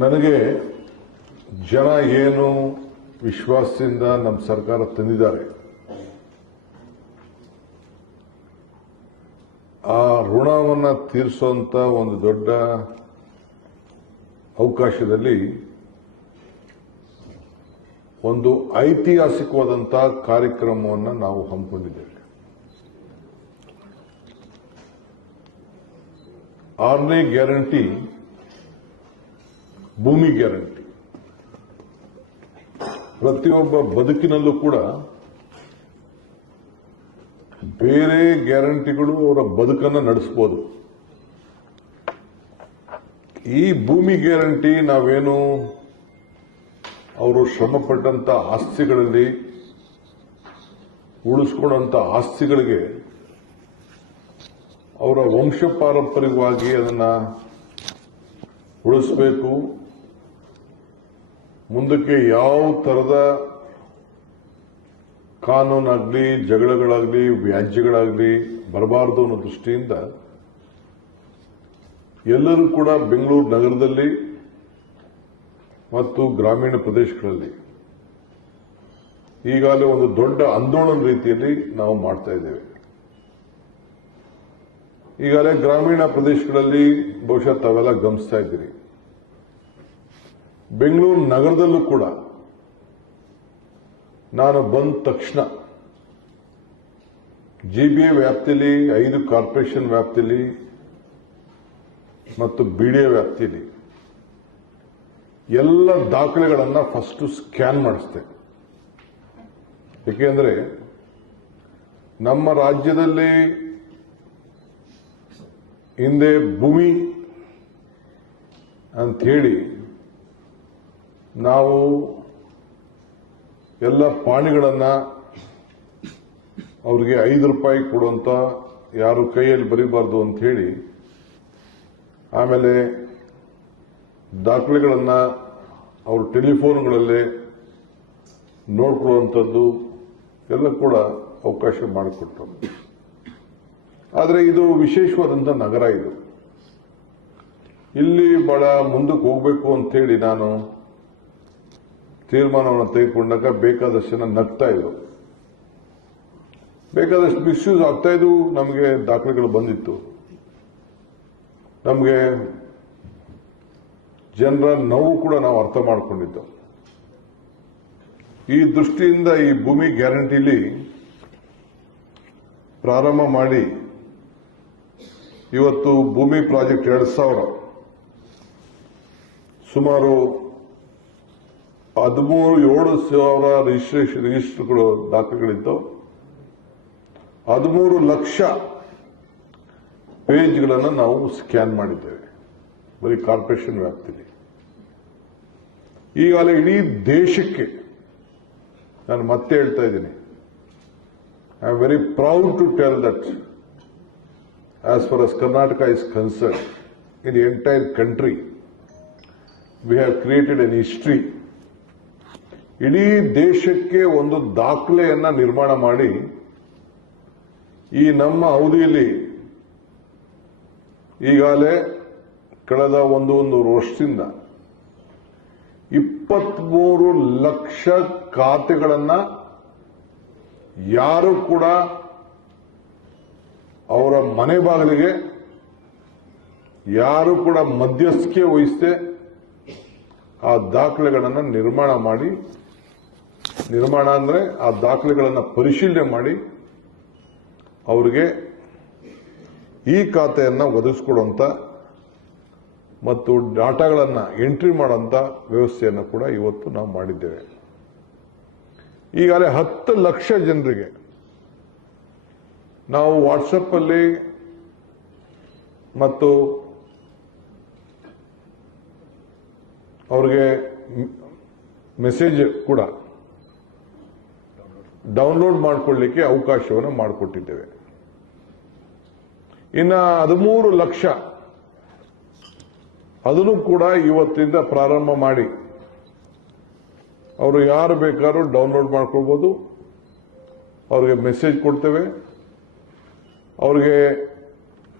ನನಗೆ ಜನ ಏನು ವಿಶ್ವಾಸದಿಂದ ನಮ್ಮ ಸರ್ಕಾರ ತಂದಿದ್ದಾರೆ, ಆ ಋಣವನ್ನು ತೀರಿಸುವಂತ ಒಂದು ದೊಡ್ಡ ಅವಕಾಶದಲ್ಲಿ ಒಂದು ಐತಿಹಾಸಿಕವಾದಂತಹ ಕಾರ್ಯಕ್ರಮವನ್ನು ನಾವು ಹಮ್ಮಿಕೊಂಡಿದ್ದೇವೆ. 6ನೇ ಗ್ಯಾರಂಟಿ ಭೂಮಿ ಗ್ಯಾರಂಟಿ. ಪ್ರತಿಯೊಬ್ಬ ಬದುಕಿನಲ್ಲೂ ಕೂಡ ಬೇರೆ ಗ್ಯಾರಂಟಿಗಳು ಅವರ ಬದುಕನ್ನು ನಡೆಸಬಹುದು. ಈ ಭೂಮಿ ಗ್ಯಾರಂಟಿ ನಾವೇನು ಅವರು ಶ್ರಮಪಟ್ಟಂತ ಆಸ್ತಿಗಳಲ್ಲಿ ಉಳಿಸ್ಕೊಂಡಂತ ಆಸ್ತಿಗಳಿಗೆ ಅವರ ವಂಶ ಪಾರಂಪರಿಕವಾಗಿ ಅದನ್ನ ಉಳಿಸಬೇಕು, ಮುಂದಕ್ಕೆ ಯಾವ ತರದ ಕಾನೂನಾಗ್ಲಿ, ಜಗಳಗಳಾಗ್ಲಿ, ವ್ಯಾಜ್ಯಗಳಾಗ್ಲಿ ಬರಬಾರದು ಅನ್ನೋ ದೃಷ್ಟಿಯಿಂದ ಎಲ್ಲರೂ ಕೂಡ ಬೆಂಗಳೂರು ನಗರದಲ್ಲಿ ಮತ್ತು ಗ್ರಾಮೀಣ ಪ್ರದೇಶಗಳಲ್ಲಿ ಈಗಾಗಲೇ ಒಂದು ದೊಡ್ಡ ಆಂದೋಲನ ರೀತಿಯಲ್ಲಿ ನಾವು ಮಾಡ್ತಾ ಇದ್ದೇವೆ. ಈಗಾಗಲೇ ಗ್ರಾಮೀಣ ಪ್ರದೇಶಗಳಲ್ಲಿ ಬಹುಶಃ ತಾವೆಲ್ಲ ಗಮನಿಸ್ತಾ ಇದ್ದೀರಿ. ಬೆಂಗಳೂರು ನಗರದಲ್ಲೂ ಕೂಡ ನಾನು ಬಂದ ತಕ್ಷಣ ಜಿಬಿಎ ವ್ಯಾಪ್ತಿಯಲ್ಲಿ, 5 ಕಾರ್ಪೊರೇಷನ್ ವ್ಯಾಪ್ತಿಯಲ್ಲಿ ಮತ್ತು ಬಿಡಿಎ ವ್ಯಾಪ್ತಿಯಲ್ಲಿ ಎಲ್ಲ ದಾಖಲೆಗಳನ್ನು ಫಸ್ಟ್ ಸ್ಕ್ಯಾನ್ ಮಾಡಿಸ್ತೆ. ಏಕೆಂದರೆ ನಮ್ಮ ರಾಜ್ಯದಲ್ಲಿ ಹಿಂದೆ ಭೂಮಿ ಅಂಥೇಳಿ ನಾವು ಎಲ್ಲ ಪಾಣಿಗಳನ್ನು ಅವ್ರಿಗೆ 5 ರೂಪಾಯಿ ಕೊಡುವಂತ, ಯಾರು ಕೈಯಲ್ಲಿ ಬರೀಬಾರ್ದು ಅಂತ ಹೇಳಿ, ಆಮೇಲೆ ದಾಖಲೆಗಳನ್ನು ಅವ್ರ ಟೆಲಿಫೋನ್ಗಳಲ್ಲೇ ನೋಡ್ಕೊಳ್ಳುವಂಥದ್ದು ಎಲ್ಲ ಕೂಡ ಅವಕಾಶ ಮಾಡಿಕೊಟ್ಟರು. ಆದರೆ ಇದು ವಿಶೇಷವಾದಂಥ ನಗರ. ಇದು ಇಲ್ಲಿ ಬಹಳ ಮುಂದಕ್ಕೆ ಹೋಗಬೇಕು ಅಂತೇಳಿ ನಾನು ತೀರ್ಮಾನವನ್ನು ತೆಗೆದುಕೊಂಡಾಗ ಬೇಕಾದಷ್ಟು ಜನ ನಗ್ತಾ ಇದ್ರು, ಬೇಕಾದಷ್ಟು ಮಿಸ್ಯೂಸ್ ಆಗ್ತಾ ಇದ್ವು. ನಮಗೆ ದಾಖಲೆಗಳು ಬಂದಿತ್ತು. ನಮಗೆ ಜನರ ನೋವು ಕೂಡ ನಾವು ಅರ್ಥ ಮಾಡಿಕೊಂಡಿದ್ದು. ಈ ದೃಷ್ಟಿಯಿಂದ ಈ ಭೂಮಿ ಗ್ಯಾರಂಟಿಲಿ ಪ್ರಾರಂಭ ಮಾಡಿ ಇವತ್ತು ಭೂಮಿ ಪ್ರಾಜೆಕ್ಟ್ 2000 ಸುಮಾರು 7,000 ರಿಜಿಸ್ಟರ್ಗಳು ದಾಖಲೆಗಳಿದ್ದು 13 ಲಕ್ಷ ಪೇಜ್ಗಳನ್ನು ನಾವು ಸ್ಕ್ಯಾನ್ ಮಾಡಿದ್ದೇವೆ ಬರೀ ಕಾರ್ಪೊರೇಷನ್ ವ್ಯಾಪ್ತಿಯಲ್ಲಿ. ಈಗಾಗಲೇ ಇಡೀ ದೇಶಕ್ಕೆ ನಾನು ಮತ್ತೆ ಹೇಳ್ತಾ ಇದ್ದೀನಿ, I am very proud to tell that as far as Karnataka is concerned, in the entire country, we have created an history. ಇಡೀ ದೇಶಕ್ಕೆ ಒಂದು ದಾಖಲೆಯನ್ನ ನಿರ್ಮಾಣ ಮಾಡಿ ಈ ನಮ್ಮ ಅವಧಿಯಲ್ಲಿ ಈಗಾಗಲೇ ಕಳೆದ ಒಂದು ವರ್ಷದಿಂದ 23 ಲಕ್ಷ ಖಾತೆಗಳನ್ನ ಯಾರು ಕೂಡ ಅವರ ಮನೆ ಬಾಗಿಲಿಗೆ ಯಾರು ಕೂಡ ಮಧ್ಯಸ್ಥಿಕೆ ವಹಿಸದೆ ಆ ದಾಖಲೆಗಳನ್ನು ನಿರ್ಮಾಣ ಮಾಡಿ, ನಿರ್ಮಾಣ ಅಂದ್ರೆ ಆ ದಾಖಲೆಗಳನ್ನು ಪರಿಶೀಲನೆ ಮಾಡಿ ಅವರಿಗೆ ಈ ಖಾತೆಯನ್ನು ಒದಗಿಸಿಕೊಡುವಂತ ಮತ್ತು ಡಾಟಾಗಳನ್ನು ಎಂಟ್ರಿ ಮಾಡುವಂತ ವ್ಯವಸ್ಥೆಯನ್ನು ಕೂಡ ಇವತ್ತು ನಾವು ಮಾಡಿದ್ದೇವೆ. ಈಗಾಗಲೇ 10 ಲಕ್ಷ ಜನರಿಗೆ ನಾವು ವಾಟ್ಸಪ್ ಅಲ್ಲಿ ಮತ್ತು ಅವರಿಗೆ ಮೆಸೇಜ್ ಕೂಡ ಡೌನ್ಲೋಡ್ ಮಾಡಿಕೊಳ್ಳಲಿಕ್ಕೆ ಅವಕಾಶವನ್ನು ಮಾಡಿಕೊಟ್ಟಿದ್ದೇವೆ. ಇನ್ನು 13 ಲಕ್ಷ ಅದನ್ನು ಕೂಡ ಇವತ್ತಿಂದ ಪ್ರಾರಂಭ ಮಾಡಿ ಅವರು ಯಾರು ಬೇಕಾದ್ರೂ ಡೌನ್ಲೋಡ್ ಮಾಡ್ಕೊಳ್ಬೋದು. ಅವ್ರಿಗೆ ಮೆಸೇಜ್ ಕೊಡ್ತೇವೆ. ಅವ್ರಿಗೆ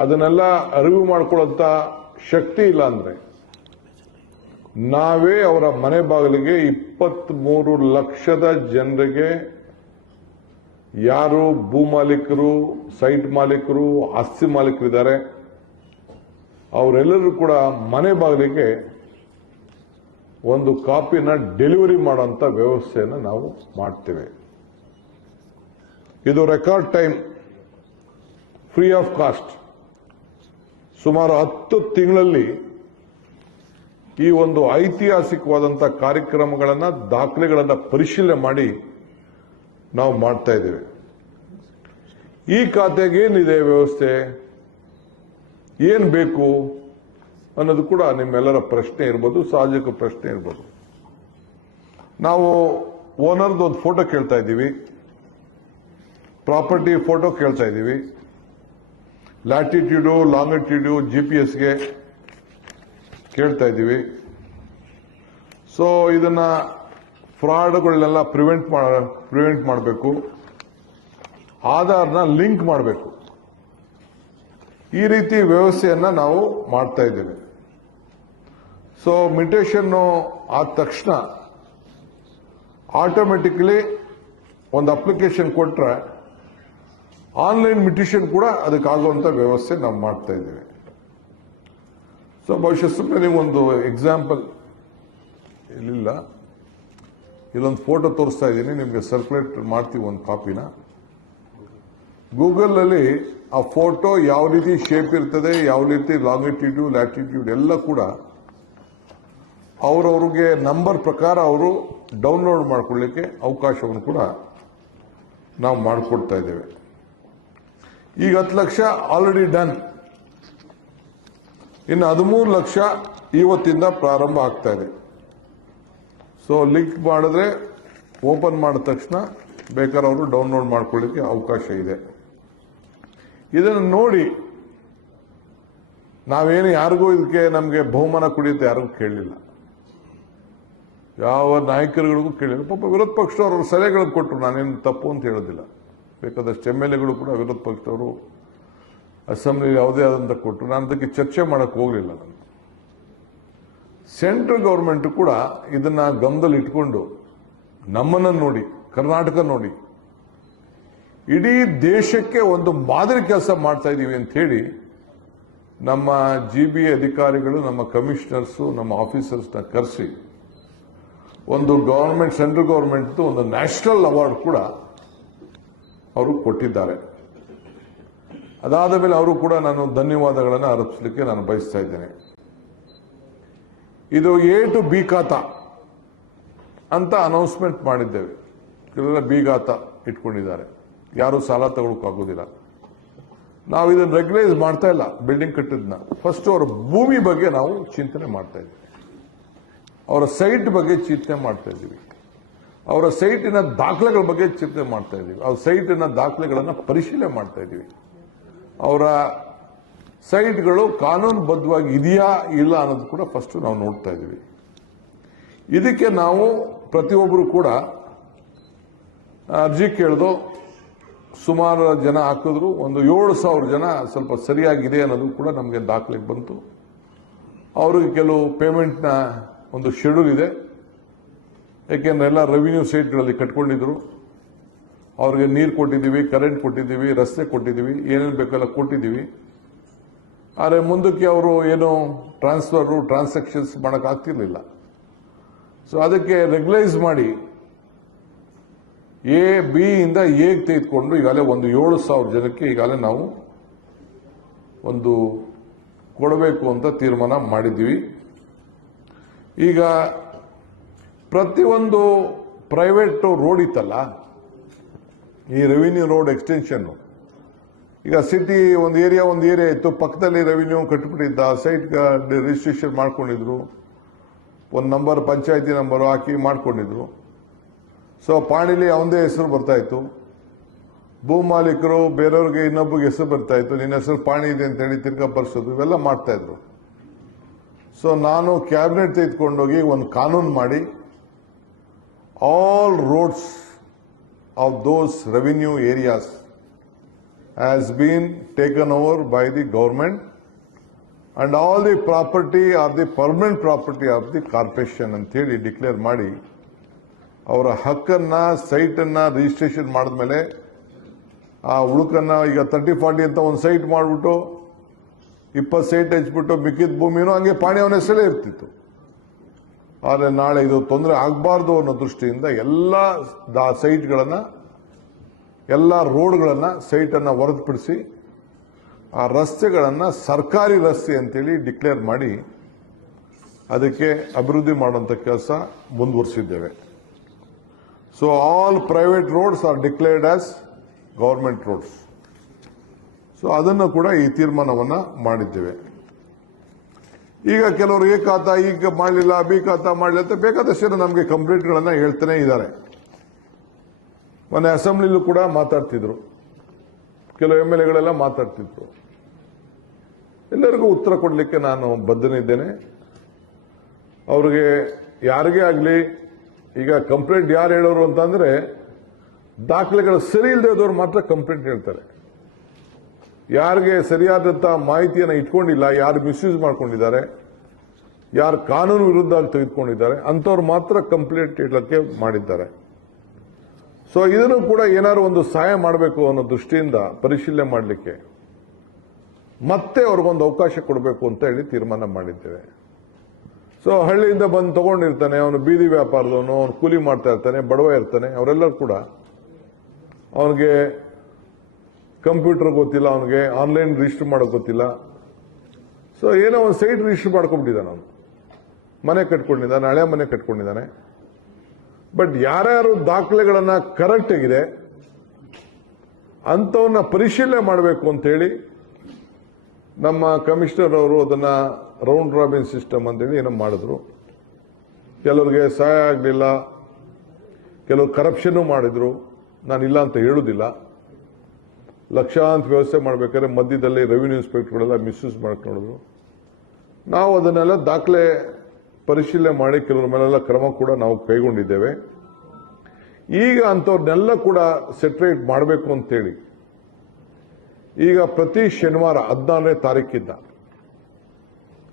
ಅದನ್ನೆಲ್ಲ ಅರಿವು ಮಾಡ್ಕೊಳ್ಳೋಂಥ ಶಕ್ತಿ ಇಲ್ಲ ಅಂದ್ರೆ ನಾವೇ ಅವರ ಮನೆ ಬಾಗಿಲಿಗೆ 23 ಲಕ್ಷದ ಜನರಿಗೆ ಯಾರು ಭೂ ಮಾಲೀಕರು, ಸೈಟ್ ಮಾಲೀಕರು, ಆಸ್ತಿ ಮಾಲೀಕರಿದ್ದಾರೆ ಅವರೆಲ್ಲರೂ ಕೂಡ ಮನೆ ಬಾಗಿಲಿಗೆ ಒಂದು ಕಾಪಿನ ಡೆಲಿವರಿ ಮಾಡುವಂತ ವ್ಯವಸ್ಥೆಯನ್ನು ನಾವು ಮಾಡ್ತೇವೆ. ಇದು record time, free of cost. ಸುಮಾರು 10 ತಿಂಗಳಲ್ಲಿ ಈ ಒಂದು ಐತಿಹಾಸಿಕವಾದಂಥ ಕಾರ್ಯಕ್ರಮಗಳನ್ನು, ದಾಖಲೆಗಳನ್ನು ಪರಿಶೀಲನೆ ಮಾಡಿ ನಾವು ಮಾಡ್ತಾ ಇದ್ದೇವೆ. ಈ ಖಾತೆಗೆ ಏನಿದೆ ವ್ಯವಸ್ಥೆ, ಏನ್ ಬೇಕು ಅನ್ನೋದು ಕೂಡ ನಿಮ್ಮೆಲ್ಲರ ಪ್ರಶ್ನೆ ಇರ್ಬೋದು, ಸಾಮಾಜಿಕ ಪ್ರಶ್ನೆ ಇರ್ಬೋದು. ನಾವು ಓನರ್ದು ಒಂದು ಫೋಟೋ ಕೇಳ್ತಾ ಇದ್ದೀವಿ, ಪ್ರಾಪರ್ಟಿ ಫೋಟೋ ಕೇಳ್ತಾ ಇದ್ದೀವಿ, ಲ್ಯಾಟಿಟ್ಯೂಡು, ಲಾಂಗಿಟ್ಯೂಡು, GPS-ಗೆ ಕೇಳ್ತಾ ಇದ್ದೀವಿ. ಸೊ ಇದನ್ನ ಫ್ರಾಡ್ಗಳನ್ನೆಲ್ಲ ಪ್ರಿವೆಂಟ್ ಮಾಡಬೇಕು, ಆಧಾರ್ನ ಲಿಂಕ್ ಮಾಡಬೇಕು. ಈ ರೀತಿ ವ್ಯವಸ್ಥೆಯನ್ನ ನಾವು ಮಾಡ್ತಾ ಇದ್ದೇವೆ. ಸೊ ಮ್ಯೂಟೇಷನ್ ಆದ ತಕ್ಷಣ ಆಟೋಮೆಟಿಕಲಿ ಒಂದು ಅಪ್ಲಿಕೇಶನ್ ಕೊಟ್ರೆ ಆನ್ಲೈನ್ ಮ್ಯೂಟೇಷನ್ ಕೂಡ ಅದಕ್ಕಾಗುವಂತ ವ್ಯವಸ್ಥೆ ನಾವು ಮಾಡ್ತಾ ಇದ್ದೇವೆ. ಸೊ ಬಹುಶಃ ಸುಮ್ಮನೆ ನೀವೊಂದು ಎಕ್ಸಾಂಪಲ್ ಇಲ್ಲೊಂದು ಫೋಟೋ ತೋರಿಸ್ತಾ ಇದ್ದೀನಿ, ನಿಮಗೆ ಸರ್ಕ್ಯುಲೇಟ್ ಮಾಡ್ತೀವಿ ಒಂದು ಕಾಪಿನ. ಗೂಗಲ್ ಅಲ್ಲಿ ಆ ಫೋಟೋ ಯಾವ ರೀತಿ ಶೇಪ್ ಇರ್ತದೆ, ಯಾವ ರೀತಿ ಲಾಂಗಿಟ್ಯೂಡ್, ಲ್ಯಾಟಿಟ್ಯೂಡ್ ಎಲ್ಲ ಕೂಡ ಅವರವ್ರಿಗೆ ನಂಬರ್ ಪ್ರಕಾರ ಅವರು ಡೌನ್ಲೋಡ್ ಮಾಡ್ಕೊಳ್ಳಿಕ್ಕೆ ಅವಕಾಶವನ್ನು ಕೂಡ ನಾವು ಮಾಡಿಕೊಡ್ತಾ ಇದ್ದೇವೆ. ಈಗ 10 ಲಕ್ಷ ಆಲ್ರೆಡಿ ಡನ್, ಇನ್ನು 13 ಲಕ್ಷ ಇವತ್ತಿಂದ ಪ್ರಾರಂಭ ಆಗ್ತಾ ಇದೆ. ಸೊ ಲಿಂಕ್ ಮಾಡಿದ್ರೆ ಓಪನ್ ಮಾಡಿದ ತಕ್ಷಣ ಬೇಕಾದ್ರೆ ಅವರು ಡೌನ್ಲೋಡ್ ಮಾಡ್ಕೊಳ್ಳಿಕ್ಕೆ ಅವಕಾಶ ಇದೆ. ಇದನ್ನು ನೋಡಿ ನಾವೇನು ಯಾರಿಗೂ ಇದಕ್ಕೆ ನಮಗೆ ಬಹುಮಾನ ಕುಡಿಯುತ್ತೆ ಯಾರಿಗೂ ಕೇಳಲಿಲ್ಲ, ಯಾವ ನಾಯಕರುಗಳಿಗೂ ಕೇಳಿಲ್ಲ. ಪಾಪ ವಿರೋಧ ಪಕ್ಷದವರು ಸಲಹೆಗಳನ್ನು ಕೊಟ್ಟರು, ನಾನೇನು ತಪ್ಪು ಅಂತ ಹೇಳೋದಿಲ್ಲ. ಬೇಕಾದಷ್ಟು MLA-ಗಳು ಕೂಡ ವಿರೋಧ ಪಕ್ಷದವರು ಅಸೆಂಬ್ಲಿ ಯಾವುದೇ ಆದಂತ ಕೊಟ್ಟರು, ನಾನು ಅದಕ್ಕೆ ಚರ್ಚೆ ಮಾಡಕ್ಕೆ ಹೋಗಲಿಲ್ಲ. ನಾನು ಸೆಂಟ್ರಲ್ ಗವರ್ಮೆಂಟ್ ಕೂಡ ಇದನ್ನ ಗಮನದಲ್ಲಿ ಇಟ್ಕೊಂಡು ನಮ್ಮನ್ನ ನೋಡಿ, ಕರ್ನಾಟಕ ನೋಡಿ, ಇಡೀ ದೇಶಕ್ಕೆ ಒಂದು ಮಾದರಿ ಕೆಲಸ ಮಾಡ್ತಾ ಇದೀವಿ ಅಂತ ಹೇಳಿ ನಮ್ಮ GB ಅಧಿಕಾರಿಗಳು, ನಮ್ಮ ಕಮಿಷನರ್ಸು, ನಮ್ಮ ಆಫೀಸರ್ಸ್ನ ಕರೆಸಿ ಒಂದು ಗವರ್ಮೆಂಟ್, ಸೆಂಟ್ರಲ್ ಗವರ್ಮೆಂಟ್ ಒಂದು ನ್ಯಾಷನಲ್ ಅವಾರ್ಡ್ ಕೂಡ ಅವರು ಕೊಟ್ಟಿದ್ದಾರೆ. ಅದಾದ ಮೇಲೆ ಅವರು ಕೂಡ ನಾನು ಧನ್ಯವಾದಗಳನ್ನು ಅರ್ಪಿಸಲಿಕ್ಕೆ ನಾನು ಬಯಸ್ತಾ ಇದ್ದೇನೆ. ಇದು A to B ಖಾತಾ ಅಂತ ಅನೌನ್ಸ್ಮೆಂಟ್ ಮಾಡಿದ್ದೇವೆ. ಕೆಲವೆಲ್ಲ B ಖಾತಾ ಇಟ್ಕೊಂಡಿದ್ದಾರೆ, ಯಾರು ಸಾಲ ತಗೊಳಕ್ಕಾಗೋದಿಲ್ಲ. ನಾವು ಇದನ್ನು ರೆಗ್ಯುಲೈಸ್ ಮಾಡ್ತಾ ಇಲ್ಲ. ಬಿಲ್ಡಿಂಗ್ ಕಟ್ಟಿದ್ನ ಫಸ್ಟ್ ಅವರ ಭೂಮಿ ಬಗ್ಗೆ ನಾವು ಚಿಂತನೆ ಮಾಡ್ತಾ ಇದ್ದೀವಿ, ಅವರ ಸೈಟ್ ಬಗ್ಗೆ ಚಿಂತನೆ ಮಾಡ್ತಾ ಇದ್ದೀವಿ, ಅವರ ಸೈಟಿನ ದಾಖಲೆಗಳ ಬಗ್ಗೆ ಚಿಂತನೆ ಮಾಡ್ತಾ ಇದ್ದೀವಿ, ಅವ್ರ ಸೈಟಿನ ದಾಖಲೆಗಳನ್ನು ಪರಿಶೀಲನೆ ಮಾಡ್ತಾ ಇದ್ದೀವಿ, ಅವರ ಸೈಟ್ಗಳು ಕಾನೂನುಬದ್ಧವಾಗಿ ಇದೆಯಾ ಇಲ್ಲ ಅನ್ನೋದು ಕೂಡ ಫಸ್ಟ್ ನಾವು ನೋಡ್ತಾ ಇದ್ದೀವಿ. ಇದಕ್ಕೆ ನಾವು ಪ್ರತಿಯೊಬ್ಬರು ಕೂಡ ಅರ್ಜಿ ಕೇಳಿದು ಸುಮಾರು ಜನ ಹಾಕಿದ್ರು. ಒಂದು 7,000 ಜನ ಸ್ವಲ್ಪ ಸರಿಯಾಗಿದೆ ಅನ್ನೋದು ಕೂಡ ನಮಗೆ ದಾಖಲೆಗೆ ಬಂತು. ಅವ್ರಿಗೆ ಕೆಲವು ಪೇಮೆಂಟ್ನ ಒಂದು ಶೆಡ್ಯೂಲ್ ಇದೆ, ಯಾಕೆಂದ್ರೆ ಎಲ್ಲ ರೆವಿನ್ಯೂ ಸೈಟ್ಗಳಲ್ಲಿ ಕಟ್ಕೊಂಡಿದ್ರು. ಅವ್ರಿಗೆ ನೀರು ಕೊಟ್ಟಿದ್ದೀವಿ, ಕರೆಂಟ್ ಕೊಟ್ಟಿದ್ದೀವಿ, ರಸ್ತೆ ಕೊಟ್ಟಿದ್ದೀವಿ, ಏನೇನು ಬೇಕೆಲ್ಲ ಕೊಟ್ಟಿದ್ದೀವಿ. ಆದರೆ ಮುಂದಕ್ಕೆ ಅವರು ಏನು ಟ್ರಾನ್ಸಾಕ್ಷನ್ಸ್ ಮಾಡೋಕ್ಕಾಗ್ತಿರ್ಲಿಲ್ಲ. ಸೊ ಅದಕ್ಕೆ ರೆಗ್ಯುಲೈಸ್ ಮಾಡಿ A, B ಇಂದ A ತೆಗೆದುಕೊಂಡು ಈಗಾಗಲೇ ಒಂದು 7,000 ಜನಕ್ಕೆ ಈಗಾಗಲೇ ನಾವು ಒಂದು ಕೊಡಬೇಕು ಅಂತ ತೀರ್ಮಾನ ಮಾಡಿದ್ದೀವಿ. ಈಗ ಪ್ರತಿಯೊಂದು ಪ್ರೈವೇಟ್ ರೋಡ್ ಇತ್ತಲ್ಲ, ಈ ರೆವಿನ್ಯೂ ರೋಡ್ ಎಕ್ಸ್ಟೆನ್ಷನ್, ಈಗ ಸಿಟಿ ಒಂದು ಏರಿಯಾ ಇತ್ತು, ಪಕ್ಕದಲ್ಲಿ ರೆವಿನ್ಯೂ ಕಟ್ಟಿಬಿಟ್ಟಿದ್ದ, ಸೈಟ್ ರಿಜಿಸ್ಟ್ರೇಷನ್ ಮಾಡ್ಕೊಂಡಿದ್ರು, ಒಂದು ನಂಬರ್ ಪಂಚಾಯತಿ ನಂಬರ್ ಹಾಕಿ ಮಾಡ್ಕೊಂಡಿದ್ರು. ಸೊ ಪಾಣಿಲಿ ಅವಂದೇ ಹೆಸರು ಬರ್ತಾ ಇತ್ತು, ಭೂ ಮಾಲೀಕರು ಬೇರೆಯವ್ರಿಗೆ ಇನ್ನೊಬ್ಬರಿಗೆ ಹೆಸರು ಬರ್ತಾ ಇತ್ತು, ನಿನ್ನ ಹೆಸರು ಪಾಣಿ ಇದೆ ಅಂತ ಹೇಳಿ ತಿರ್ಗಾ ಬರ್ಸೋದು, ಇವೆಲ್ಲ ಮಾಡ್ತಾ ಇದ್ರು. ಸೊ ನಾನು ಕ್ಯಾಬಿನೆಟ್ ತೆಗೆದುಕೊಂಡೋಗಿ ಒಂದು ಕಾನೂನು ಮಾಡಿ all roads of those revenue areas has been taken over by the government and all the property R the permanent property of the corporation ಅಂತ ಹೇಳಿ ಡಿಕ್ಲೇರ್ ಮಾಡಿ ಅವರ ಹಕ್ಕನ್ನ ಸೈಟನ್ನು ರಿಜಿಸ್ಟ್ರೇಷನ್ ಮಾಡಿದ್ಮೇಲೆ ಆ ಉಳುಕನ್ನ ಈಗ 30-40 ಅಂತ ಒಂದು ಸೈಟ್ ಮಾಡಿಬಿಟ್ಟು 20 ಸೈಟ್ ಹಚ್ಬಿಟ್ಟು ಮಿಕ್ಕಿದ ಭೂಮಿನೂ ಹಂಗೆ ಪಾಣಿಯವನ ಹೆಸರೇ ಇರ್ತಿತ್ತು. ಆದರೆ ನಾಳೆ ಇದು ತೊಂದರೆ ಆಗಬಾರ್ದು ಅನ್ನೋ ದೃಷ್ಟಿಯಿಂದ ಎಲ್ಲ ಸೈಟ್ಗಳನ್ನು, ಎಲ್ಲ ರೋಡ್ಗಳನ್ನು, ಸೈಟನ್ನು ಹೊರತುಪಡಿಸಿ ಆ ರಸ್ತೆಗಳನ್ನು ಸರ್ಕಾರಿ ರಸ್ತೆ ಅಂತೇಳಿ ಡಿಕ್ಲೇರ್ ಮಾಡಿ ಅದಕ್ಕೆ ಅಭಿವೃದ್ಧಿ ಮಾಡುವಂಥ ಕೆಲಸ ಮುಂದುವರಿಸಿದ್ದೇವೆ. So all private roads are declared as government roads. So ಅದನ್ನು ಕೂಡ ಈ ತೀರ್ಮಾನವನ್ನು ಮಾಡಿದ್ದೇವೆ. ಈಗ ಕೆಲವರು ಎ ಖಾತಾ ಈಗ ಮಾಡಲಿಲ್ಲ, ಬಿ ಖಾತಾ ಮಾಡಲಿಲ್ಲ ಅಂತ ಬೇಕಾದಷ್ಟು ನಮಗೆ ಕಂಪ್ಲೇಂಟ್ಗಳನ್ನು ಹೇಳ್ತಾನೆ ಇದ್ದಾರೆ. ಮೊನ್ನೆ ಅಸೆಂಬ್ಲಿಲೂ ಕೂಡ ಮಾತಾಡ್ತಿದ್ರು, ಕೆಲವು MLAಗಳೆಲ್ಲ ಮಾತಾಡ್ತಿದ್ರು. ಎಲ್ಲರಿಗೂ ಉತ್ತರ ಕೊಡಲಿಕ್ಕೆ ನಾನು ಬದ್ಧನಿದ್ದೇನೆ. ಅವ್ರಿಗೆ ಯಾರಿಗೇ ಆಗಲಿ, ಈಗ ಕಂಪ್ಲೇಂಟ್ ಯಾರು ಹೇಳೋರು ಅಂತಂದ್ರೆ ದಾಖಲೆಗಳು ಸರಿ ಇಲ್ಲದೆ ಇದ್ದವ್ರು ಮಾತ್ರ ಕಂಪ್ಲೇಂಟ್ ಹೇಳ್ತಾರೆ. ಯಾರಿಗೆ ಸರಿಯಾದಂಥ ಮಾಹಿತಿಯನ್ನು ಇಟ್ಕೊಂಡಿಲ್ಲ, ಯಾರು ಮಿಸ್ಯೂಸ್ ಮಾಡ್ಕೊಂಡಿದ್ದಾರೆ, ಯಾರು ಕಾನೂನು ವಿರುದ್ಧ ತೆಗೆದುಕೊಂಡಿದ್ದಾರೆ ಅಂಥವ್ರು ಮಾತ್ರ ಕಂಪ್ಲೇಂಟ್ ಹೇಳಕ್ಕೆ ಮಾಡಿದ್ದಾರೆ. ಸೊ ಇದನ್ನು ಕೂಡ ಏನಾದ್ರು ಒಂದು ಸಹಾಯ ಮಾಡಬೇಕು ಅನ್ನೋ ದೃಷ್ಟಿಯಿಂದ ಪರಿಶೀಲನೆ ಮಾಡಲಿಕ್ಕೆ ಮತ್ತೆ ಅವ್ರಿಗೊಂದು ಅವಕಾಶ ಕೊಡಬೇಕು ಅಂತ ಹೇಳಿ ತೀರ್ಮಾನ ಮಾಡಿದ್ದೇವೆ. ಸೊ ಹಳ್ಳಿಯಿಂದ ಬಂದು ತಗೊಂಡಿರ್ತಾನೆ, ಅವನು ಬೀದಿ ವ್ಯಾಪಾರದವನು, ಅವನು ಕೂಲಿ ಮಾಡ್ತಾ ಇರ್ತಾನೆ, ಬಡವ ಇರ್ತಾನೆ, ಅವರೆಲ್ಲರೂ ಕೂಡ ಅವನಿಗೆ ಕಂಪ್ಯೂಟರ್ ಗೊತ್ತಿಲ್ಲ, ಅವನಿಗೆ ಆನ್ಲೈನ್ ರಿಜಿಸ್ಟರ್ ಮಾಡೋಕೆ ಗೊತ್ತಿಲ್ಲ. ಸೊ ಏನೋ ಒಂದು ಸೈಟ್ ರಿಜಿಸ್ಟರ್ ಮಾಡ್ಕೊಂಡ್ಬಿಟ್ಟಿದ್ದಾನೆ, ಅವನು ಮನೆ ಕಟ್ಕೊಂಡಿದ್ದಾನೆ, ಹಳೆ ಮನೆ ಕಟ್ಕೊಂಡಿದ್ದಾನೆ. ಬಟ್ ಯಾರ್ಯಾರು ದಾಖಲೆಗಳನ್ನ ಕರೆಕ್ಟ್ ಆಗಿದೆ ಅಂಥವನ್ನ ಪರಿಶೀಲನೆ ಮಾಡಬೇಕು ಅಂತೇಳಿ ನಮ್ಮ ಕಮಿಷನರ್ ಅವರು ಅದನ್ನ ರೌಂಡ್ ರಾಬಿನ್ ಸಿಸ್ಟಮ್ ಅಂತೇಳಿ ಏನೋ ಮಾಡಿದ್ರು. ಕೆಲವ್ರಿಗೆ ಸಹಾಯ ಆಗಲಿಲ್ಲ, ಕೆಲವರು ಕರಪ್ಷನ್ ಮಾಡಿದ್ರು. ನಾನಿಲ್ಲ ಅಂತ ಹೇಳುವುದಿಲ್ಲ. ಲಕ್ಷಾಂತರ ವ್ಯವಸ್ಥೆ ಮಾಡಬೇಕಾದ್ರೆ ಮಧ್ಯದಲ್ಲಿ ರೆವಿನ್ಯೂ ಇನ್ಸ್ಪೆಕ್ಟರ್ಗಳೆಲ್ಲ ಮಿಸ್ಯೂಸ್ ಮಾಡ್ಕೊಂಡಿದ್ರು. ನಾವು ಅದನ್ನೆಲ್ಲ ದಾಖಲೆ ಪರಿಶೀಲನೆ ಮಾಡಿ ಕೆಲವ್ರ ಮೇಲೆಲ್ಲ ಕ್ರಮ ಕೂಡ ನಾವು ಕೈಗೊಂಡಿದ್ದೇವೆ. ಈಗ ಅಂಥವ್ರನ್ನೆಲ್ಲ ಕೂಡ ಸೆಟ್ರೇಟ್ ಮಾಡಬೇಕು ಅಂತೇಳಿ ಈಗ ಪ್ರತಿ ಶನಿವಾರ 14ನೇ ತಾರೀಕಿಂದ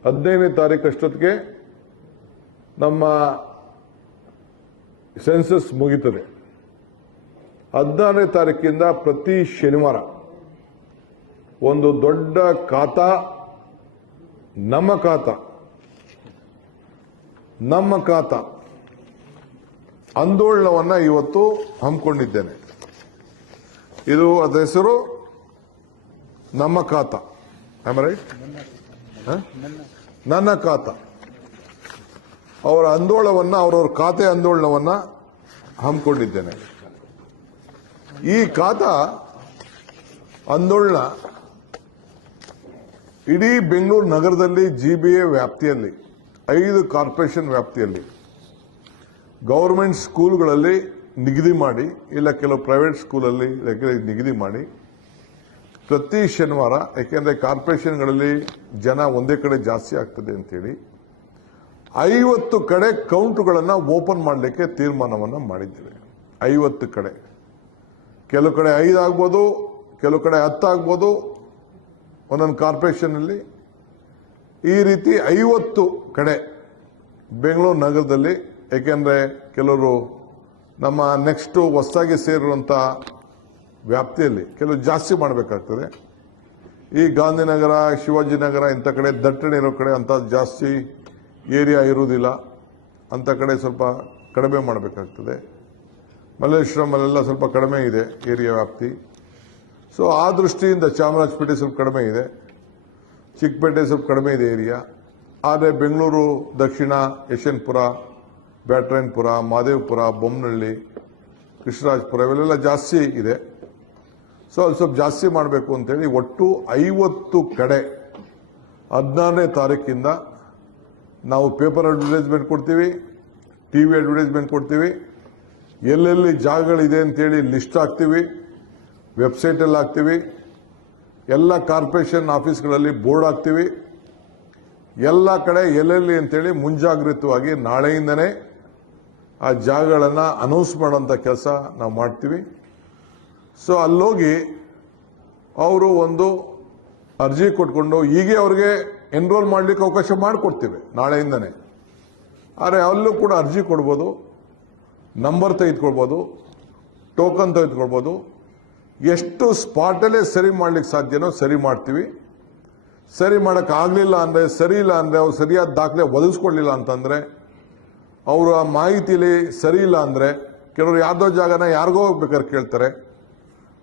15ನೇ ತಾರೀಕು ಅಷ್ಟೊತ್ತಿಗೆ ನಮ್ಮ ಸೆನ್ಸಸ್ ಮುಗಿತದೆ. 14ನೇ ತಾರೀಕಿಂದ ಪ್ರತಿ ಶನಿವಾರ ಒಂದು ದೊಡ್ಡ ಖಾತಾ, ನಮ್ಮ ಖಾತಾ ಆಂದೋಲನವನ್ನ ಇವತ್ತು ಹಮ್ಮಿಕೊಂಡಿದ್ದೇನೆ. ಇದು ಅದರ ಹೆಸರು ನಮ್ಮ ಖಾತಾ. ರೈಟ್, ನನ್ನ ಖಾತಾ. ಅವರ ಆಂದೋಲನವನ್ನ, ಅವರವ್ರ ಖಾತೆ ಆಂದೋಲನವನ್ನ ಹಮ್ಮಿಕೊಂಡಿದ್ದೇನೆ. ಈ ಖಾತಾ ಆಂದೋಲನ ಇಡೀ ಬೆಂಗಳೂರು ನಗರದಲ್ಲಿ GBA ವ್ಯಾಪ್ತಿಯಲ್ಲಿ 5 ಕಾರ್ಪೊರೇಷನ್ ವ್ಯಾಪ್ತಿಯಲ್ಲಿ ಗವರ್ಮೆಂಟ್ ಸ್ಕೂಲ್ಗಳಲ್ಲಿ ನಿಗದಿ ಮಾಡಿ, ಇಲ್ಲ ಕೆಲವು ಪ್ರೈವೇಟ್ ಸ್ಕೂಲಲ್ಲಿ ನಿಗದಿ ಮಾಡಿ ಪ್ರತಿ ಶನಿವಾರ, ಯಾಕೆಂದ್ರೆ ಕಾರ್ಪೊರೇಷನ್ಗಳಲ್ಲಿ ಜನ ಒಂದೇ ಕಡೆ ಜಾಸ್ತಿ ಆಗ್ತದೆ ಅಂತೇಳಿ 50 ಕಡೆ ಕೌಂಟ್ಗಳನ್ನು ಓಪನ್ ಮಾಡಲಿಕ್ಕೆ ತೀರ್ಮಾನವನ್ನು ಮಾಡಿದ್ದೇವೆ. 50 ಕಡೆ, ಕೆಲವು ಕಡೆ 5 ಆಗ್ಬೋದು, ಕೆಲವು ಕಡೆ 10 ಆಗ್ಬೋದು ಒಂದೊಂದು ಕಾರ್ಪೊರೇಷನ್ನಲ್ಲಿ. ಈ ರೀತಿ 50 ಕಡೆ ಬೆಂಗಳೂರು ನಗರದಲ್ಲಿ, ಏಕೆಂದರೆ ಕೆಲವರು ನಮ್ಮ ನೆಕ್ಸ್ಟ್ ಹೊಸದಾಗಿ ಸೇರಿರುವಂಥ ವ್ಯಾಪ್ತಿಯಲ್ಲಿ ಕೆಲವು ಜಾಸ್ತಿ ಮಾಡಬೇಕಾಗ್ತದೆ. ಈ ಗಾಂಧಿನಗರ, ಶಿವಾಜಿನಗರ ಇಂಥ ಕಡೆ ದಟ್ಟಣೆ ಇರೋ ಕಡೆ ಅಂಥ ಜಾಸ್ತಿ ಏರಿಯಾ ಇರುವುದಿಲ್ಲ, ಅಂಥ ಕಡೆ ಸ್ವಲ್ಪ ಕಡಿಮೆ ಮಾಡಬೇಕಾಗ್ತದೆ. ಮಲ್ಲೇಶ್ವರಮಲ್ಲೆಲ್ಲ ಸ್ವಲ್ಪ ಕಡಿಮೆ ಇದೆ ಏರಿಯಾ ವ್ಯಾಪ್ತಿ. ಸೊ ಆ ದೃಷ್ಟಿಯಿಂದ ಚಾಮರಾಜಪೇಟೆ ಸ್ವಲ್ಪ ಕಡಿಮೆ ಇದೆ, ಚಿಕ್ಕಪೇಟೆ ಸ್ವಲ್ಪ ಕಡಿಮೆ ಇದೆ ಏರಿಯಾ. ಆದರೆ ಬೆಂಗಳೂರು ದಕ್ಷಿಣ, ಯಶವಂತಪುರ, ಬ್ಯಾಟರಾಯನಪುರ, ಮಹದೇವಪುರ, ಬೊಮ್ಮನಹಳ್ಳಿ, ಕೃಷ್ಣರಾಜಪುರ ಇವೆಲ್ಲ ಜಾಸ್ತಿ ಇದೆ. ಸೊ ಅದು ಸ್ವಲ್ಪ ಜಾಸ್ತಿ ಮಾಡಬೇಕು ಅಂತೇಳಿ ಒಟ್ಟು 50 ಕಡೆ 14ನೇ ತಾರೀಕಿಂದ ನಾವು ಪೇಪರ್ ಅಡ್ವರ್ಟೈಸ್ಮೆಂಟ್ ಕೊಡ್ತೀವಿ, TV ಅಡ್ವರ್ಟೈಸ್ಮೆಂಟ್ ಕೊಡ್ತೀವಿ, ಎಲ್ಲೆಲ್ಲಿ ಜಾಗಗಳಿದೆ ಅಂತೇಳಿ ಲಿಸ್ಟ್ ಹಾಕ್ತೀವಿ, ವೆಬ್ಸೈಟಲ್ಲಿ ಹಾಕ್ತೀವಿ, ಎಲ್ಲ ಕಾರ್ಪೊರೇಷನ್ ಆಫೀಸ್ಗಳಲ್ಲಿ ಬೋರ್ಡ್ ಹಾಕ್ತೀವಿ. ಎಲ್ಲ ಕಡೆ ಎಲ್ಲೆಲ್ಲಿ ಅಂತೇಳಿ ಮುಂಜಾಗ್ರತವಾಗಿ ನಾಳೆಯಿಂದನೇ ಆ ಜಾಗಗಳನ್ನು ಅನೌನ್ಸ್ ಮಾಡೋಂಥ ಕೆಲಸ ನಾವು ಮಾಡ್ತೀವಿ. ಸೊ ಅಲ್ಲೋಗಿ ಅವರು ಒಂದು ಅರ್ಜಿ ಕೊಟ್ಕೊಂಡು, ಹೀಗೆ ಅವ್ರಿಗೆ ಎನ್ರೋಲ್ ಮಾಡಲಿಕ್ಕೆ ಅವಕಾಶ ಮಾಡಿಕೊಡ್ತೀವಿ ನಾಳೆಯಿಂದನೇ. ಆದರೆ ಅಲ್ಲೂ ಕೂಡ ಅರ್ಜಿ ಕೊಡ್ಬೋದು, ನಂಬರ್ ತೆಗೆದುಕೊಳ್ಬೋದು, ಟೋಕನ್ ತೆಗೆದುಕೊಳ್ಬೋದು. ಎಷ್ಟು ಸ್ಪಾಟಲ್ಲೇ ಸರಿ ಮಾಡ್ಲಿಕ್ಕೆ ಸಾಧ್ಯನೋ ಸರಿ ಮಾಡ್ತೀವಿ. ಸರಿ ಮಾಡೋಕ್ಕಾಗಲಿಲ್ಲ ಅಂದರೆ, ಸರಿ ಇಲ್ಲ ಅಂದರೆ, ಅವ್ರು ಸರಿಯಾದ ದಾಖಲೆ ಒದಗಿಸ್ಕೊಡ್ಲಿಲ್ಲ ಅಂತಂದರೆ, ಅವರ ಮಾಹಿತಿಲಿ ಸರಿ ಇಲ್ಲ ಅಂದರೆ, ಕೆಲವರು ಯಾವುದೋ ಜಾಗನ ಯಾರಿಗೋ ಬೇಕಾದ್ರೆ ಕೇಳ್ತಾರೆ.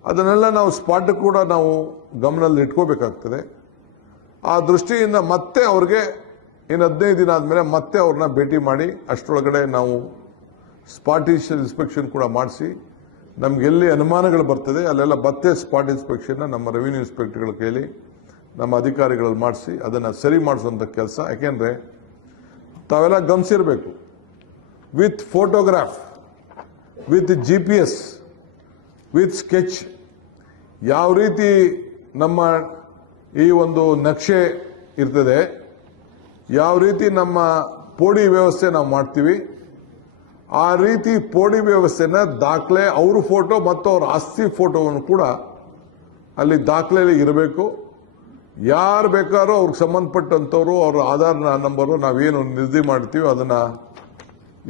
ಅದನ್ನೆಲ್ಲ ನಾವು ಸ್ಪಾಟ್ ಕೂಡ ನಾವು ಗಮನದಲ್ಲಿ ಇಟ್ಕೋಬೇಕಾಗ್ತದೆ. ಆ ದೃಷ್ಟಿಯಿಂದ ಮತ್ತೆ ಅವ್ರಿಗೆ ಇನ್ನು 15 ದಿನ ಆದಮೇಲೆ ಮತ್ತೆ ಅವ್ರನ್ನ ಭೇಟಿ ಮಾಡಿ ಅಷ್ಟರೊಳಗಡೆ ನಾವು ಸ್ಪಾಟ್ ಇನ್ಸ್ಪೆಕ್ಷನ್ ಕೂಡ ಮಾಡಿಸಿ, ನಮ್ಗೆ ಎಲ್ಲಿ ಅನುಮಾನಗಳು ಬರ್ತದೆ ಅಲ್ಲೆಲ್ಲ ಮತ್ತೆ ಸ್ಪಾಟ್ ಇನ್ಸ್ಪೆಕ್ಷನ್ನ ನಮ್ಮ ರೆವಿನ್ಯೂ ಇನ್ಸ್ಪೆಕ್ಟರ್ಗಳ ಕೈಲಿ, ನಮ್ಮ ಅಧಿಕಾರಿಗಳಲ್ಲಿ ಮಾಡಿಸಿ ಅದನ್ನು ಸರಿ ಮಾಡಿಸುವಂಥ ಕೆಲಸ. ಯಾಕೆಂದರೆ ತಾವೆಲ್ಲ ಗಮನಿಸಿರಬೇಕು, with photograph, with GPS, with sketch ಯಾವ ರೀತಿ ನಮ್ಮ ಈ ಒಂದು ನಕ್ಷೆ ಇರ್ತದೆ, ಯಾವ ರೀತಿ ನಮ್ಮ ಪೋಡಿ ವ್ಯವಸ್ಥೆ ನಾವು ಮಾಡ್ತೀವಿ, ಆ ರೀತಿ ಪೋಡಿ ವ್ಯವಸ್ಥೆನ ದಾಖಲೆ, ಅವ್ರ ಫೋಟೋ ಮತ್ತು ಅವ್ರ ಆಸ್ತಿ ಫೋಟೋವನ್ನು ಕೂಡ ಅಲ್ಲಿ ದಾಖಲೆಯಲ್ಲಿ ಇರಬೇಕು. ಯಾರು ಬೇಕಾದ್ರೂ ಅವ್ರಿಗೆ ಸಂಬಂಧಪಟ್ಟಂಥವ್ರು ಅವ್ರ ಆಧಾರ್ ನಂಬರು ನಾವೇನು ನಿಗದಿ ಮಾಡ್ತೀವಿ ಅದನ್ನು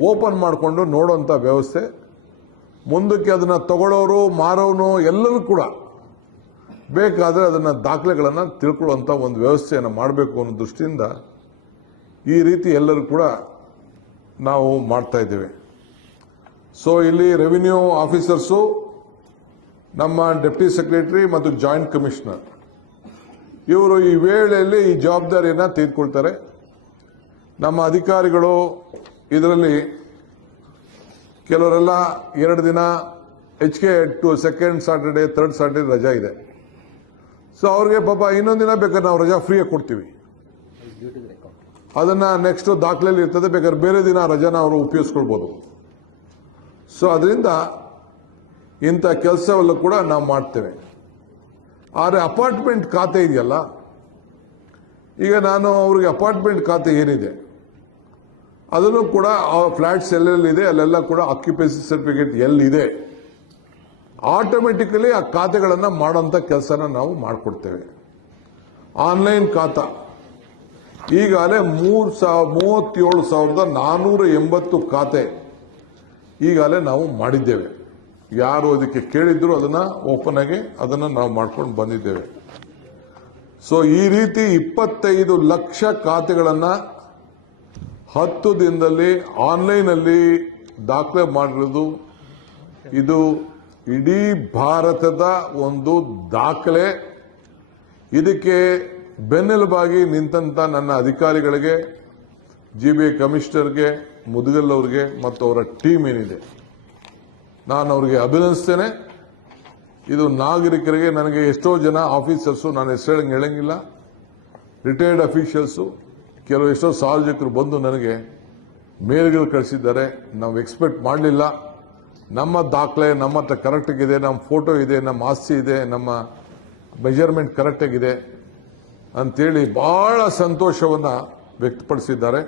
ಓಪನ್ ಮಾಡಿಕೊಂಡು ನೋಡೋಂಥ ವ್ಯವಸ್ಥೆ. ಮುಂದಕ್ಕೆ ಅದನ್ನು ತಗೊಳ್ಳೋರು, ಮಾರೋನು ಎಲ್ಲರೂ ಕೂಡ ಬೇಕಾದರೆ ಅದನ್ನು ದಾಖಲೆಗಳನ್ನು ತಿಳ್ಕೊಳ್ಳುವಂಥ ಒಂದು ವ್ಯವಸ್ಥೆಯನ್ನು ಮಾಡಬೇಕು ಅನ್ನೋ ದೃಷ್ಟಿಯಿಂದ ಈ ರೀತಿ ಎಲ್ಲರೂ ಕೂಡ ನಾವು ಮಾಡ್ತಾ ಇದ್ದೇವೆ. ಸೊ ಇಲ್ಲಿ ರೆವಿನ್ಯೂ ಆಫೀಸರ್ಸು, ನಮ್ಮ ಡೆಪ್ಟಿ ಸೆಕ್ರೆಟರಿ ಮತ್ತು ಜಾಯಿಂಟ್ ಕಮಿಷನರ್ ಇವರು ಈ ವೇಳೆಯಲ್ಲಿ ಈ ಜವಾಬ್ದಾರಿಯನ್ನು ತೆಗೆದುಕೊಳ್ತಾರೆ. ನಮ್ಮ ಅಧಿಕಾರಿಗಳು ಇದರಲ್ಲಿ ಕೆಲವರೆಲ್ಲ 2 ದಿನ ಹೆಚ್ಚಿಗೆ ಸೆಕೆಂಡ್ ಸ್ಯಾಟರ್ಡೆ, ಥರ್ಡ್ ಸ್ಯಾಟರ್ಡೆ ರಜಾ ಇದೆ. ಸೊ ಅವ್ರಿಗೆ ಪಾಪ ಇನ್ನೊಂದು ದಿನ ಬೇಕಾದ್ರೆ ನಾವು ರಜಾ ಫ್ರೀಯಾಗಿ ಕೊಡ್ತೀವಿ. ಅದನ್ನ ನೆಕ್ಸ್ಟ್ ದಾಖಲೆಯಲ್ಲಿ ಇರ್ತದೆ, ಬೇಕಾದ್ರೆ ಬೇರೆ ದಿನ ರಜಾನ ಅವರು ಉಪಯೋಗಿಸ್ಕೊಳ್ಬೋದು. ಸೊ ಅದರಿಂದ ಇಂಥ ಕೆಲಸವೆಲ್ಲ ಕೂಡ ನಾವು ಮಾಡ್ತೇವೆ. ಆದರೆ ಅಪಾರ್ಟ್ಮೆಂಟ್ ಖಾತೆ ಇದೆಯಲ್ಲ, ಈಗ ನಾನು ಅವ್ರಿಗೆ ಅಪಾರ್ಟ್ಮೆಂಟ್ ಖಾತೆ ಏನಿದೆ ಅದನ್ನು ಕೂಡ ಆ ಫ್ಲಾಟ್ಸ್ ಎಲ್ಲೆಲ್ಲಿದೆ ಅಲ್ಲೆಲ್ಲ ಕೂಡ ಆಕ್ಯುಪೆನ್ಸಿ ಸರ್ಟಿಫಿಕೇಟ್ ಎಲ್ಲಿದೆ ಆಟೋಮೆಟಿಕಲಿ ಆ ಖಾತೆಗಳನ್ನು ಮಾಡೋಂಥ ಕೆಲಸನ ನಾವು ಮಾಡಿಕೊಡ್ತೇವೆ. ಆನ್ಲೈನ್ ಖಾತಾ ಈಗಾಗಲೇ 37,480 ಖಾತೆ ಈಗಾಗಲೇ ನಾವು ಮಾಡಿದ್ದೇವೆ. ಯಾರು ಅದಕ್ಕೆ ಕೇಳಿದ್ರು ಅದನ್ನ ಓಪನ್ ಆಗಿ ಅದನ್ನು ನಾವು ಮಾಡ್ಕೊಂಡು ಬಂದಿದ್ದೇವೆ. ಸೊ ಈ ರೀತಿ 25 ಲಕ್ಷ ಖಾತೆಗಳನ್ನು 10 ದಿನದಲ್ಲಿ ಆನ್ಲೈನ್ ಅಲ್ಲಿ ದಾಖಲೆ ಮಾಡಿರೋದು ಇದು ಇಡೀ ಭಾರತದ ಒಂದು ದಾಖಲೆ. ಇದಕ್ಕೆ ಬೆನ್ನೆಲುಬಾಗಿ ನಿಂತಂತ ನನ್ನ ಅಧಿಕಾರಿಗಳಿಗೆ, GBI ಕಮಿಷನರ್ಗೆ, ಮುದಗಲ್ ಅವರಿಗೆ ಮತ್ತು ಅವರ ಟೀಮ್ ಏನಿದೆ ನಾನು ಅವರಿಗೆ ಅಭಿನಂದಿಸ್ತೇನೆ. ಇದು ನಾಗರಿಕರಿಗೆ, ನನಗೆ ಎಷ್ಟೋ ಜನ ಆಫೀಸರ್ಸು, ನಾನು ಹೆಸರು ಹೇಳಂಗಿಲ್ಲ, ರಿಟೈರ್ಡ್ ಅಫಿಷಿಯಲ್ಸು, ಕೆಲವು ಎಷ್ಟೋ ಸಾರ್ವಜನಿಕರು ಬಂದು ನನಗೆ ಮೇಲ್ಗಳು ಕಳಿಸಿದ್ದಾರೆ. ನಾವು ಎಕ್ಸ್ಪೆಕ್ಟ್ ಮಾಡಲಿಲ್ಲ, ನಮ್ಮ ದಾಖಲೆ ನಮ್ಮ ಹತ್ರ ಕರೆಕ್ಟಾಗಿದೆ, ನಮ್ಮ ಫೋಟೋ ಇದೆ, ನಮ್ಮ ಆಸ್ತಿ ಇದೆ, ನಮ್ಮ ಮೆಜರ್ಮೆಂಟ್ ಕರೆಕ್ಟಾಗಿದೆ ಅಂತೇಳಿ ಬಹಳ ಸಂತೋಷವನ್ನು ವ್ಯಕ್ತಪಡಿಸಿದ್ದಾರೆ.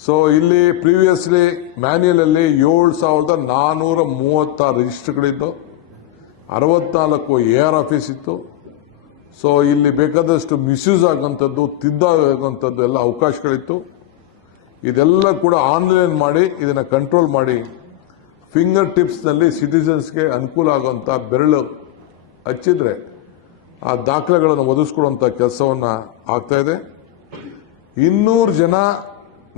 ಸೊ ಇಲ್ಲಿ ಪ್ರೀವಿಯಸ್ಲಿ ಮ್ಯಾನ್ಯಲ್ ಅಲ್ಲಿ 7,436 ರಿಜಿಸ್ಟರ್ಗಳಿದ್ದು, 64 AR ಆಫೀಸ್ ಇತ್ತು. ಸೊ ಇಲ್ಲಿ ಬೇಕಾದಷ್ಟು ಮಿಸ್ಯೂಸ್ ಆಗುವಂಥದ್ದು, ತಿದ್ದಾಗುವಂಥದ್ದು ಎಲ್ಲ ಅವಕಾಶಗಳಿತ್ತು. ಇದೆಲ್ಲ ಕೂಡ ಆನ್ಲೈನ್ ಮಾಡಿ ಇದನ್ನು ಕಂಟ್ರೋಲ್ ಮಾಡಿ ಫಿಂಗರ್ ಟಿಪ್ಸ್ನಲ್ಲಿ ಸಿಟಿಸನ್ಸ್ಗೆ ಅನುಕೂಲ ಆಗುವಂಥ ಬೆರಳು ಹಚ್ಚಿದ್ರೆ ಆ ದಾಖಲೆಗಳನ್ನು ಒದಗಿಸ್ಕೊಡುವಂಥ ಕೆಲಸವನ್ನು ಆಗ್ತಾ ಇದೆ. 200 ಜನ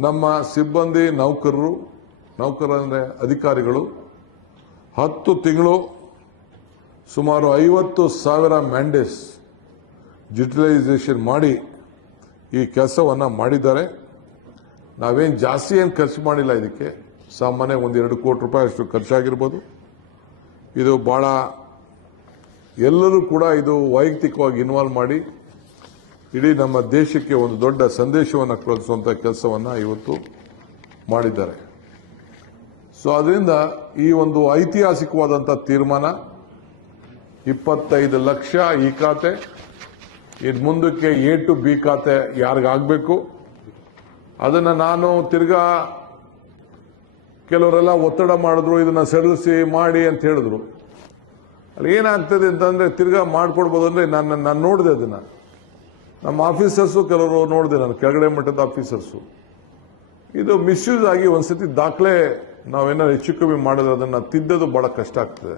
ನಮ್ಮ ಸಿಬ್ಬಂದಿ ನೌಕರರಂದ್ರೆ ಅಧಿಕಾರಿಗಳು 10 ತಿಂಗಳು ಸುಮಾರು 50,000 ಮ್ಯಾಂಡೇಸ್ ಯುಟಿಲೈಸೇಷನ್ ಮಾಡಿ ಈ ಕೆಲಸವನ್ನು ಮಾಡಿದ್ದಾರೆ. ನಾವೇನು ಜಾಸ್ತಿ ಏನು ಖರ್ಚು ಮಾಡಿಲ್ಲ, ಇದಕ್ಕೆ ಸಾಮಾನ್ಯ 1-2 ಕೋಟಿ ರೂಪಾಯಿ ಅಷ್ಟು ಖರ್ಚಾಗಿರ್ಬೋದು. ಇದು ಬಹಳ ಎಲ್ಲರೂ ಕೂಡ ಇದು ವೈಯಕ್ತಿಕವಾಗಿ ಇನ್ವಾಲ್ವ್ ಮಾಡಿ ಇಡೀ ನಮ್ಮ ದೇಶಕ್ಕೆ ಒಂದು ದೊಡ್ಡ ಸಂದೇಶವನ್ನು ಕಳಿಸುವಂಥ ಕೆಲಸವನ್ನು ಇವತ್ತು ಮಾಡಿದ್ದಾರೆ. ಸೊ ಅದರಿಂದ ಈ ಒಂದು ಐತಿಹಾಸಿಕವಾದಂಥ ತೀರ್ಮಾನ 25 ಲಕ್ಷ ಈ ಖಾತೆ, ಇದು ಮುಂದಕ್ಕೆ A to B ಖಾತೆ ಯಾರಿಗಾಗಬೇಕು ಅದನ್ನು ನಾನು ತಿರ್ಗಾ ಕೆಲವರೆಲ್ಲ ಒತ್ತಡ ಮಾಡಿದ್ರು, ಇದನ್ನ ಸಡಿಲಿಸಿ ಮಾಡಿ ಅಂತ ಹೇಳಿದ್ರು. ಅಲ್ಲಿ ಏನಾಗ್ತದೆ ಅಂತಂದ್ರೆ ತಿರ್ಗಾ ಮಾಡ್ಕೊಡ್ಬೋದು ಅಂದ್ರೆ ನಾನು ನೋಡಿದೆ ಅದನ್ನ. ನಮ್ಮ ಆಫೀಸರ್ಸು ಕೆಲವರು ನೋಡಿದೆ ನಾನು, ಕೆಳಗಡೆ ಮಟ್ಟದ ಆಫೀಸರ್ಸು. ಇದು ಮಿಸ್ಯೂಸ್ ಆಗಿ ಒಂದ್ಸತಿ ದಾಖಲೆ ನಾವೇನಾದ್ರು ಹೆಚ್ಚು ಕಮ್ಮಿ ಮಾಡಿದ್ರೆ ಅದನ್ನು ತಿದ್ದೋದು ಬಹಳ ಕಷ್ಟ ಆಗ್ತದೆ.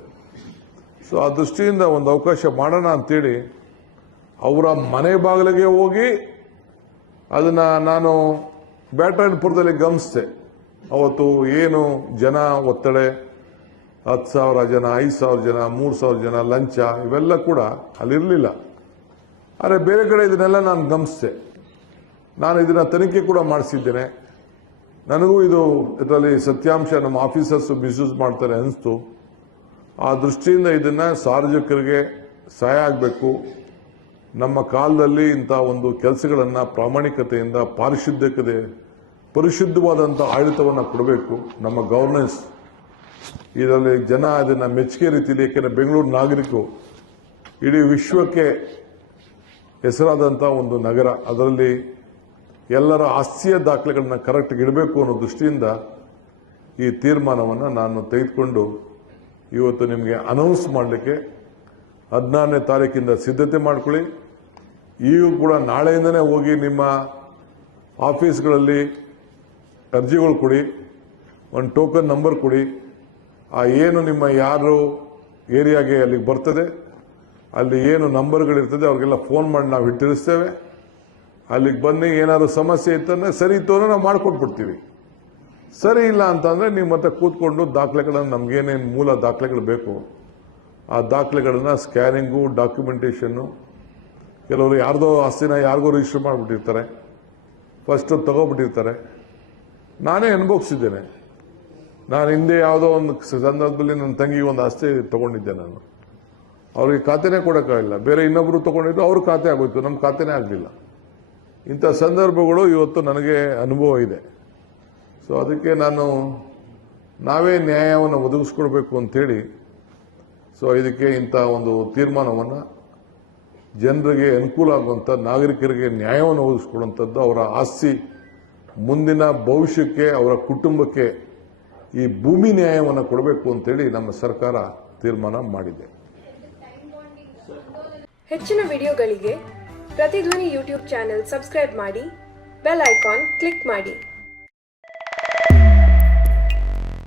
ಸೊ ಆ ದೃಷ್ಟಿಯಿಂದ ಒಂದು ಅವಕಾಶ ಮಾಡೋಣ ಅಂತೇಳಿ ಅವರ ಮನೆ ಬಾಗಿಲಿಗೆ ಹೋಗಿ ಅದನ್ನ ನಾನು ಬ್ಯಾಟರಾಯನಪುರದಲ್ಲಿ ಗಮನಿಸಿದೆ. ಅವತ್ತು ಏನು ಜನ ಒತ್ತಡ, 10,000 ಜನ, 5,000 ಜನ, 3,000 ಜನ, ಲಂಚ ಇವೆಲ್ಲ ಕೂಡ ಅಲ್ಲಿರಲಿಲ್ಲ. ಆದರೆ ಬೇರೆ ಕಡೆ ಇದನ್ನೆಲ್ಲ ನಾನು ಗಮನಿಸಿದೆ. ನಾನು ಇದನ್ನ ತನಿಖೆ ಕೂಡ ಮಾಡಿಸಿದ್ದೇನೆ. ನನಗೂ ಇದರಲ್ಲಿ ಸತ್ಯಾಂಶ ನಮ್ಮ ಆಫೀಸರ್ಸ್ ಮಿಸ್ಯೂಸ್ ಮಾಡ್ತಾರೆ ಅನಿಸ್ತು. ಆ ದೃಷ್ಟಿಯಿಂದ ಇದನ್ನ ಸಾರ್ವಜನಿಕರಿಗೆ ಸಹಾಯ ಆಗಬೇಕು. ನಮ್ಮ ಕಾಲದಲ್ಲಿ ಇಂಥ ಒಂದು ಕೆಲಸಗಳನ್ನು ಪ್ರಾಮಾಣಿಕತೆಯಿಂದ ಪರಿಶುದ್ಧವಾದಂಥ ಆಡಳಿತವನ್ನು ಕೊಡಬೇಕು. ನಮ್ಮ ಗವರ್ನೆನ್ಸ್ ಇದರಲ್ಲಿ ಜನ ಅದನ್ನು ಮೆಚ್ಚುಗೆ ರೀತಿಯಲ್ಲಿ, ಏಕೆಂದರೆ ಬೆಂಗಳೂರು ನಾಗರಿಕರು ಇಡೀ ವಿಶ್ವಕ್ಕೆ ಹೆಸರಾದಂಥ ಒಂದು ನಗರ, ಅದರಲ್ಲಿ ಎಲ್ಲರ ಆಸ್ತಿಯ ದಾಖಲೆಗಳನ್ನ ಕರೆಕ್ಟಾಗಿ ಇಡಬೇಕು ಅನ್ನೋ ದೃಷ್ಟಿಯಿಂದ ಈ ತೀರ್ಮಾನವನ್ನು ನಾನು ತೆಗೆದುಕೊಂಡು ಇವತ್ತು ನಿಮಗೆ ಅನೌನ್ಸ್ ಮಾಡಲಿಕ್ಕೆ 14ನೇ ತಾರೀಕಿಂದ ಸಿದ್ಧತೆ ಮಾಡ್ಕೊಳ್ಳಿ. ಈಗ ಕೂಡ ನಾಳೆಯಿಂದನೇ ಹೋಗಿ ನಿಮ್ಮ ಆಫೀಸ್ಗಳಲ್ಲಿ ಅರ್ಜಿಗಳು ಕೊಡಿ, ಒಂದು ಟೋಕನ್ ನಂಬರ್ ಕೊಡಿ. ಏನು ನಿಮ್ಮ ಯಾರು ಏರಿಯಾಗೆ ಅಲ್ಲಿಗೆ ಬರ್ತದೆ ಅಲ್ಲಿ ಏನು ನಂಬರ್ಗಳಿರ್ತದೆ ಅವ್ರಿಗೆಲ್ಲ ಫೋನ್ ಮಾಡಿ ನಾವು ತಿಳಿಸ್ತೇವೆ. ಅಲ್ಲಿಗೆ ಬನ್ನಿ, ಏನಾದ್ರು ಸಮಸ್ಯೆ ಇತ್ತಂದ್ರೆ ಸರಿ ಇತ್ತು ಅಂದ್ರೆ ನಾವು ಮಾಡ್ಕೊಟ್ಬಿಡ್ತೀವಿ. ಸರಿ ಇಲ್ಲ ಅಂತಂದ್ರೆ ನೀವು ಮತ್ತೆ ಕೂತ್ಕೊಂಡು ದಾಖಲೆಗಳನ್ನು, ನಮಗೇನೇನು ಮೂಲ ದಾಖಲೆಗಳು ಬೇಕು ಆ ದಾಖಲೆಗಳನ್ನ ಸ್ಕ್ಯಾನಿಂಗು, ಡಾಕ್ಯುಮೆಂಟೇಷನ್ನು, ಕೆಲವರು ಯಾರ್ದೋ ಆಸ್ತಿನ ಯಾರಿಗೋ ರಿಜಿಸ್ಟರ್ ಮಾಡಿಬಿಟ್ಟಿರ್ತಾರೆ, ಫಸ್ಟ್ ತಗೋಬಿಟ್ಟಿರ್ತಾರೆ. ನಾನೇ ಅನುಭವಿಸಿದ್ದೇನೆ. ನಾನು ಹಿಂದೆ ಯಾವುದೋ ಒಂದು ಸಂದರ್ಭದಲ್ಲಿ ನನ್ನ ತಂಗಿ ಒಂದು ಆಸ್ತಿ ತಗೊಂಡಿದ್ದೆ. ನಾನು ಅವ್ರಿಗೆ ಖಾತೆನೇ ಕೊಡೋಕ್ಕಾಗಿಲ್ಲ. ಬೇರೆ ಇನ್ನೊಬ್ರು ತಗೊಂಡಿದ್ದು ಅವ್ರ ಖಾತೆ ಆಗೋಯ್ತು, ನಮ್ಮ ಖಾತೆನೇ ಆಗಲಿಲ್ಲ. ಇಂಥ ಸಂದರ್ಭಗಳು ಇವತ್ತು ನನಗೆ ಅನುಭವ ಇದೆ. ಸೊ ಅದಕ್ಕೆ ನಾವೇ ನ್ಯಾಯವನ್ನು ಒದಗಿಸ್ಕೊಡ್ಬೇಕು ಅಂತೇಳಿ ಇದಕ್ಕೆ ಇಂಥ ಒಂದು ತೀರ್ಮಾನವನ್ನು ಜನರಿಗೆ ಅನುಕೂಲ ಆಗುವಂಥ, ನಾಗರಿಕರಿಗೆ ನ್ಯಾಯವನ್ನು ಒದಗಿಸ್ಕೊಡುವಂಥದ್ದು, ಅವರ ಆಸ್ತಿ ಮುಂದಿನ ಭವಿಷ್ಯಕ್ಕೆ, ಅವರ ಕುಟುಂಬಕ್ಕೆ ಈ ಭೂಮಿ ನ್ಯಾಯವನ್ನು ಕೊಡಬೇಕು ಅಂತೇಳಿ ನಮ್ಮ ಸರ್ಕಾರ ತೀರ್ಮಾನ ಮಾಡಿದೆ. ಹೆಚ್ಚಿನ ವಿಡಿಯೋಗಳಿಗೆ ಪ್ರತಿಧ್ವನಿ ಯೂಟ್ಯೂಬ್ ಚಾನೆಲ್ ಸಬ್ಸ್ಕ್ರೈಬ್ ಮಾಡಿ, ಬೆಲ್ ಐಕಾನ್ ಕ್ಲಿಕ್ ಮಾಡಿ.